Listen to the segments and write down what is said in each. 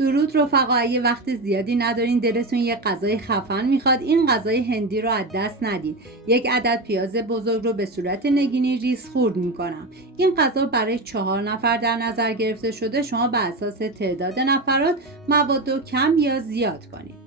درود رفقا، اگه وقت زیادی ندارین دلتون یه غذای خفن میخواد، این غذای هندی رو از دست ندین. یک عدد پیاز بزرگ رو به صورت نگینی ریز خورد میکنم. این غذا برای 4 نفر در نظر گرفته شده. شما بر اساس تعداد نفرات مواد رو کم یا زیاد کنید.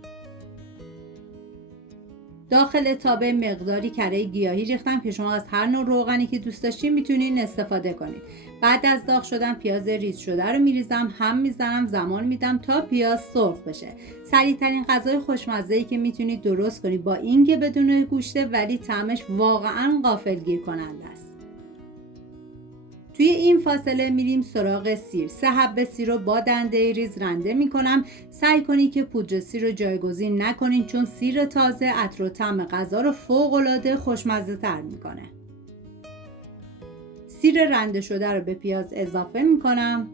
داخل تابه مقداری کره گیاهی ریختم که شما از هر نوع روغنی که دوست داشتین میتونین استفاده کنید. بعد از داغ شدن پیاز ریز شده رو میریزم، هم میزنم، زمان میدم تا پیاز سرخ بشه. سریع ترین غذای خوشمزه‌ای که میتونید درست کنید، با اینکه بدون گوشته ولی طعمش واقعا غافلگیر کننده است. توی این فاصله میریم سراغ سیر. 3 حبه سیر رو با دنده ریز رنده میکنم. سعی کنید که پودر سیر رو جایگزین نکنید، چون سیر تازه عطر و طعم غذا رو فوق‌العاده خوشمزه تر میکنه. سیر رنده شده رو به پیاز اضافه میکنم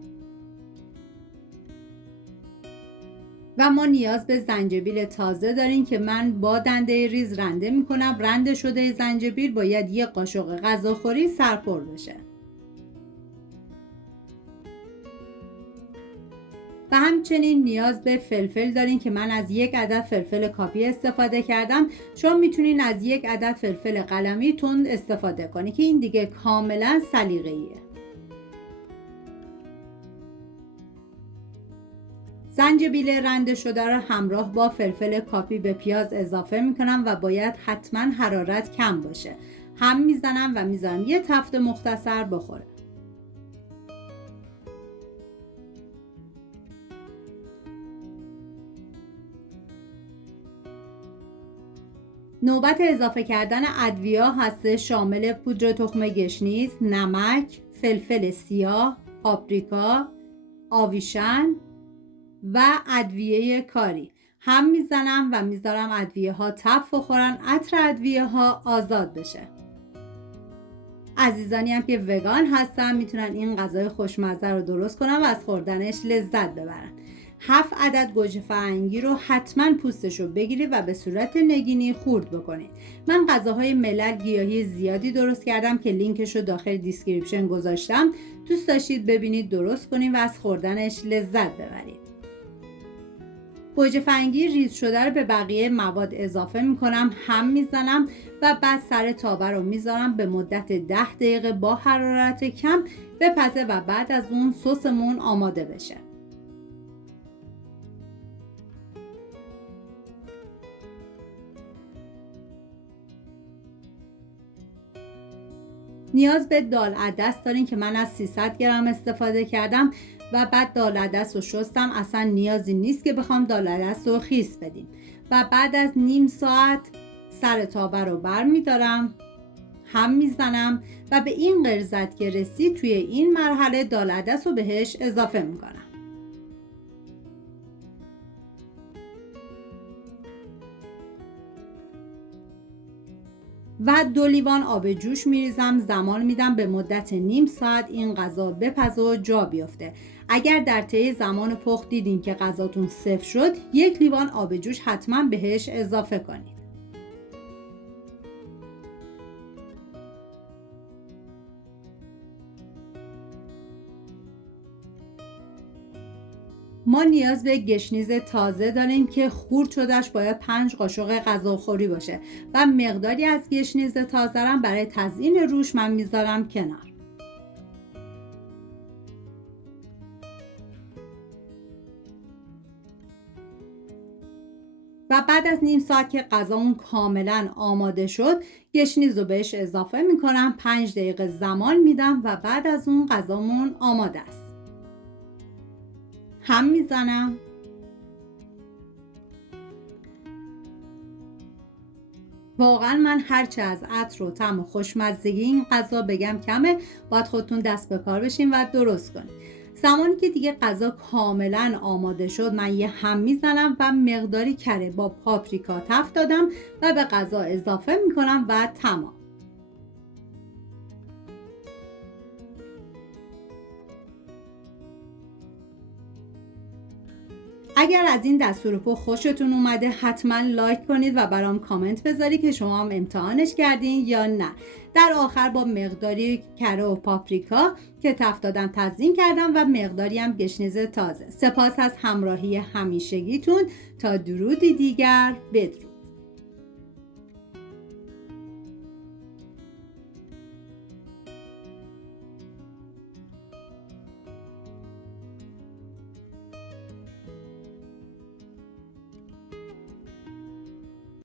و ما نیاز به زنجبیل تازه داریم که من با دنده ریز رنده میکنم. رنده شده زنجبیل باید 1 قاشق غذاخوری سرپر بشه. و همچنین نیاز به فلفل دارین که من از 1 عدد فلفل کاپی استفاده کردم. شما میتونین از 1 عدد فلفل قلمی تند استفاده کنید که این دیگه کاملا سلیقه‌ایه. زنجبیل رنده شده رو همراه با فلفل کاپی به پیاز اضافه میکنم و باید حتما حرارت کم باشه. هم میزنم و میذارم یه تفت مختصر بخوره. نوبت اضافه کردن ادویه هست، شامل پودر تخم گشنیز، نمک، فلفل سیاه، پاپریکا، آویشن و ادویه کاری. هم میزنم و میذارم ادویه ها تف بخورن، عطر ادویه ها آزاد بشه. عزیزانی هم که وگان هستن میتونن این غذای خوشمزه رو درست کنن و از خوردنش لذت ببرن. 7 عدد گوجه فرنگی رو حتما پوستش رو بگیرید و به صورت نگینی خورد بکنید. من غذاهای ملل گیاهی زیادی درست کردم که لینکش رو داخل دیسکریپشن گذاشتم. دوست داشتید ببینید درست کنید و از خوردنش لذت ببرید. گوجه فرنگی ریز شده رو به بقیه مواد اضافه میکنم، هم میزنم و بعد سر تابه رو میذارم به مدت 10 دقیقه با حرارت کم بپزه و بعد از اون سسمون آماده بشه. نیاز به دال عدس دارین که من از 300 گرم استفاده کردم و بعد دال عدس رو شستم. اصلا نیازی نیست که بخوام دال عدس رو خیس بدیم. و بعد از نیم ساعت سر تابه رو بر میدارم، هم میزنم و به این غلظت که رسید توی این مرحله دال عدس رو بهش اضافه میکنم و 2 لیوان آب جوش میریزم. زمان میدم به مدت نیم ساعت این غذا بپزه و جا بیفته. اگر در طی زمان پخت دیدین که غذاتون سفت شد، 1 لیوان آب جوش حتما بهش اضافه کنید. ما نیاز به گشنیز تازه داریم که خورد شدهش باید 5 قاشق غذاخوری باشه و مقداری از گشنیز تازه رو برای تزیین روش من میذارم کنار. و بعد از نیم ساعت که غذامون کاملا آماده شد، گشنیز رو بهش اضافه میکنم، 5 دقیقه زمان میدم و بعد از اون غذامون آماده است. هم میزنم واقعا من هرچه از عطر و طعم و خوشمزگی این غذا بگم کمه. باید خودتون دست به کار بشین و درست کنید. زمانی که دیگه غذا کاملا آماده شد، من یه هم میزنم و مقداری کره با پاپریکا تفت دادم و به غذا اضافه میکنم و تمام. اگر از این دستورالعمل خوشتون اومده حتما لایک کنید و برام کامنت بذارید که شما هم امتحانش کردین یا نه. در آخر با مقداری کره و پاپریکا که تفت دادم تزیین کردم و مقداری هم گشنیز تازه. سپاس از همراهی همیشگیتون. تا درودی دیگر، بدرود.